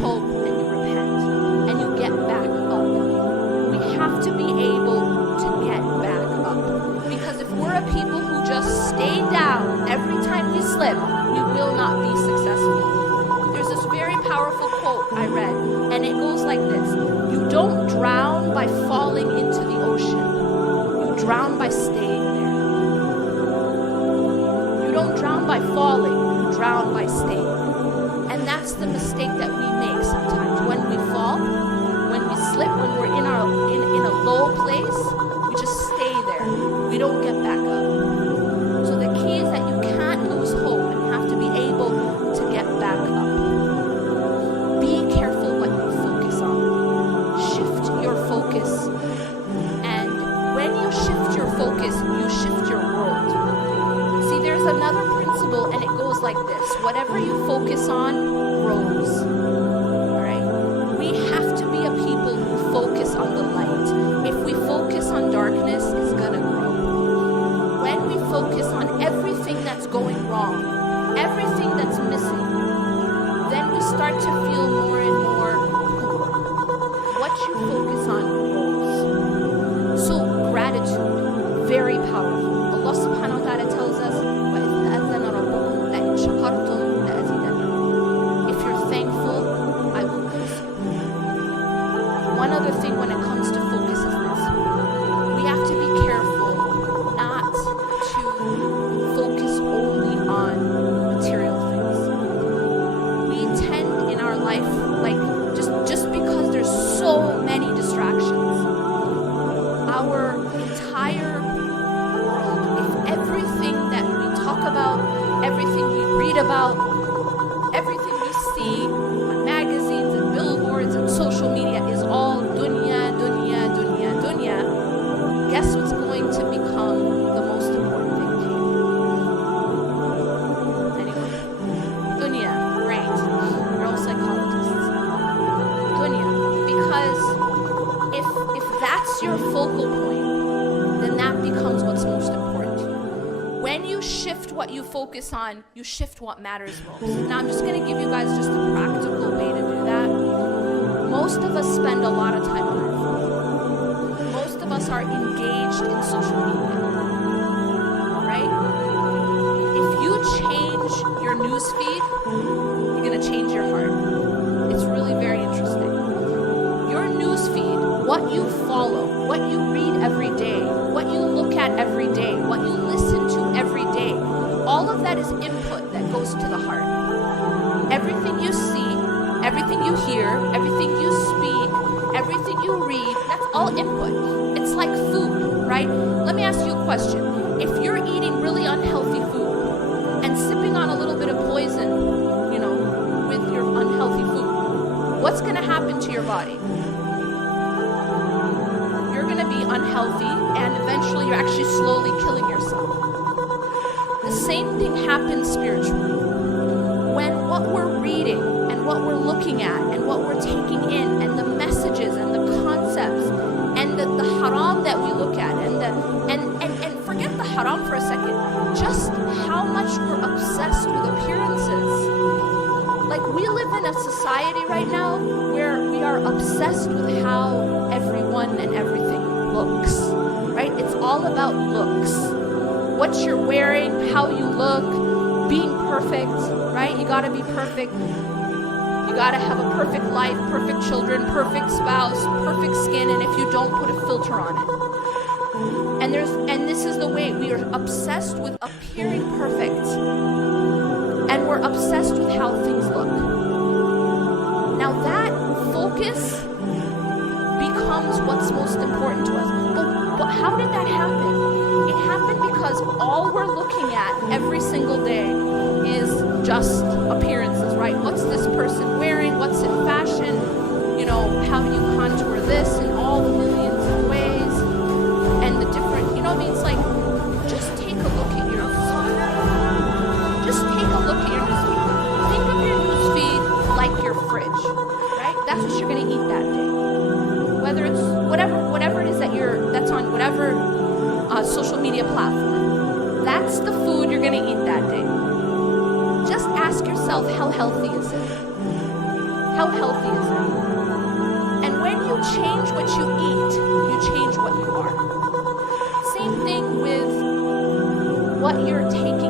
hope and you repent and you get back up. We have to be able to get back up. Because if we're a people who just stay down every time we slip, we will not be successful. There's this very powerful quote I read, and it goes like this: you don't drown by falling into the ocean. You drown by staying there. You don't drown by falling, you drown by staying. And that's the mistake that we make sometimes. When we fall, when we slip, when we're in a low place, we just stay there. We don't get back up. So the key is that you can't lose hope and have to be able to get back up. Be careful what you focus on. Shift your focus. And when you shift your focus, you shift your world. See, there's another principle, and it goes like this: whatever you focus on grows. Alright? We have to be a people who focus on the light. If we focus on darkness, it's gonna grow. When we focus on everything that's going wrong, everything that's missing, then we start to feel more and more poor. What you focus on grows. So gratitude, very powerful. Allah subhanahu wa ta'ala tells us, وَإِذْ تَأَذَّنَ رَبُّكُمْ لَإِنْ شَكَرْتُمْ لَأَزِيدَنَّكُمْ. If you're thankful, I will bless you. One other thing when it comes to focus is this: we have to be careful not to focus only on material things. We tend in our life, like just because there's so many distractions, our entire world, if everything that we talk about, everything we read about, everything we see on magazines and billboards and social media is all dunya, dunya, dunya, dunya, guess what's going to become the most important thing to you? Anyone? Dunya, great. You're all psychologists. Dunya. Because if that's your focal point, then that becomes what's most important to you. When you shift what you focus on, you shift what matters most. Now I'm just going to give you guys just a practical way to do that. Most of us spend a lot of time on our phone. Most of us are engaged in social media. Right? If you change your newsfeed, you're going to change your heart. It's really very interesting. Your newsfeed, what you follow, what you read every day, what you look at every day, what you listen to every day, all of that is input that goes to the heart. Everything you see, everything you hear, everything you speak, everything you read, that's all input. It's like food, right? Let me ask you a question. If you're eating really unhealthy food and sipping on a little bit of poison, with your unhealthy food, what's going to happen to your body? You're going to be unhealthy, and eventually you're actually slowly killing yourself. The same thing happens spiritually. When what we're reading and what we're looking at and what we're taking in and the messages and the concepts and the haram that we look at and forget the haram for a second, just how much we're obsessed with appearances. Like, we live in a society right now where we are obsessed with how everyone and everything looks, right? It's all about looks. What you're wearing, how you look, being perfect, right? You gotta be perfect. You gotta have a perfect life, perfect children, perfect spouse, perfect skin, and if you don't, put a filter on it. And this is the way we are obsessed with appearing perfect. And we're obsessed with how things look. Now that focus becomes what's most important to us. But how did that happen? It happened because all we're looking at every single day is just appearances, right? What's this person wearing? What's in fashion? How do you contour this in all the millions of ways? And the different, it's like, just take a look at your newsfeed. Just take a look at your newsfeed. Think of your newsfeed like your fridge, right? That's what you're going to eat that day. Whether it's whatever it is that's on whatever social media platform. That's the food you're going to eat that day. Just ask yourself, how healthy is it? How healthy is that? And when you change what you eat, you change what you are. Same thing with what you're taking